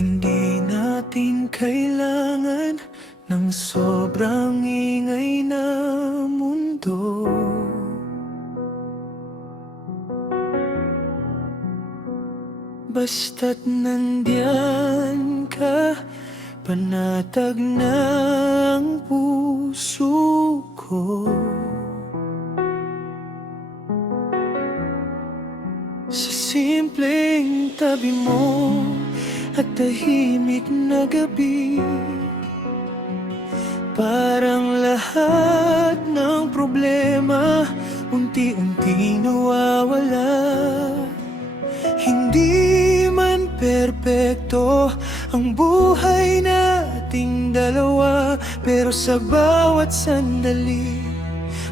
Hindi natin kailangan ng sobrang ingay na mundo. Basta't nandiyan ka, panatag ng puso ko. Sa simpleng tabi mo at tahimik na gabi, parang lahat ng problema unti-unting nawawala. Hindi man perpekto ang buhay nating dalawa, pero sa bawat sandali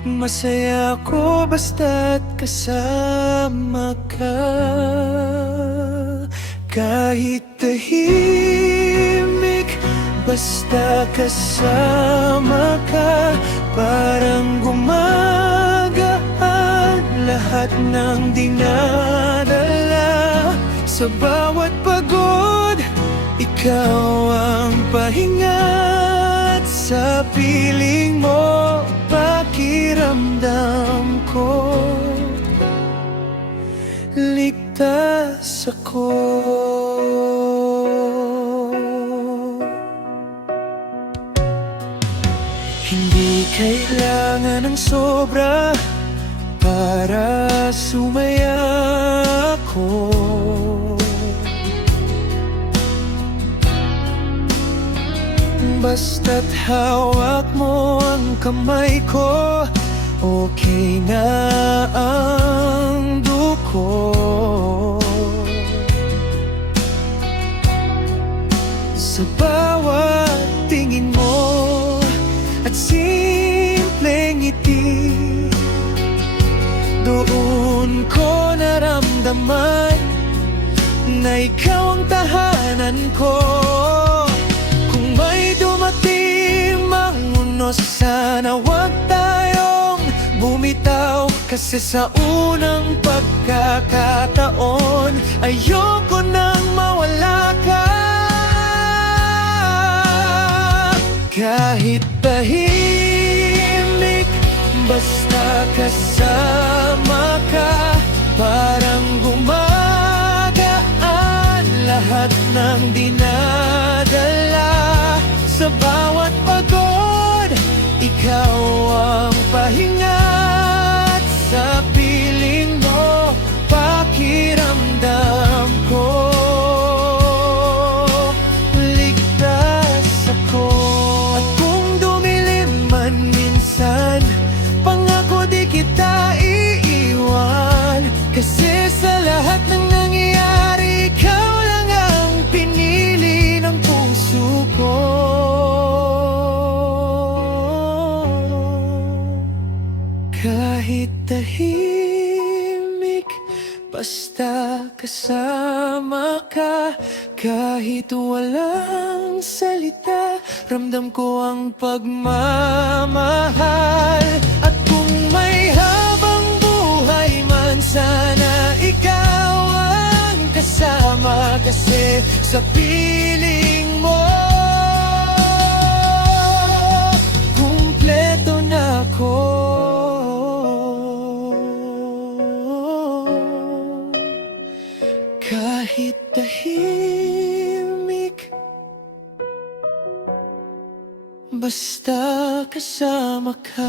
masaya ako basta't kasama ka. Kahit tahimik, basta kasama ka, parang gumagaan lahat ng dinadala. Sa bawat pagod, ikaw ang pahinga, at sa piling mo, pakiramdam ko ligtas ako. Hindi kailangan ng sobra para sumaya ako. Basta't hawak mo ang kamay ko, okay na ang duko. Sa bawat tingin mo at simpleng ngiti, doon ko naramdaman na ikaw ang tahanan ko. Kung may dumating mang unos, sana wag tayong bumitaw, kasi sa unang pagkakataon ayoko nang mawala ka. Kahit tahimik, basta kasama ka, parang gumagaan lahat ng dinadala. Sa bawat pagod, ikaw ang pahinga, at sa piling mo, pakiramdam ko ligtas ako. At kung dumilim man minsan, pangako di kita iiwan, kasi sa lahat ng nangyayari, ikaw lang ang pinili ng puso ko. Kahit tahimik, basta kasama ka, kahit walang salita, ramdam ko ang pagmamahal. At kung may habang buhay man, sana ikaw ang kasama, kasi sa piling mo kumpleto na ako. Kahit tahimik, basta kasama ka.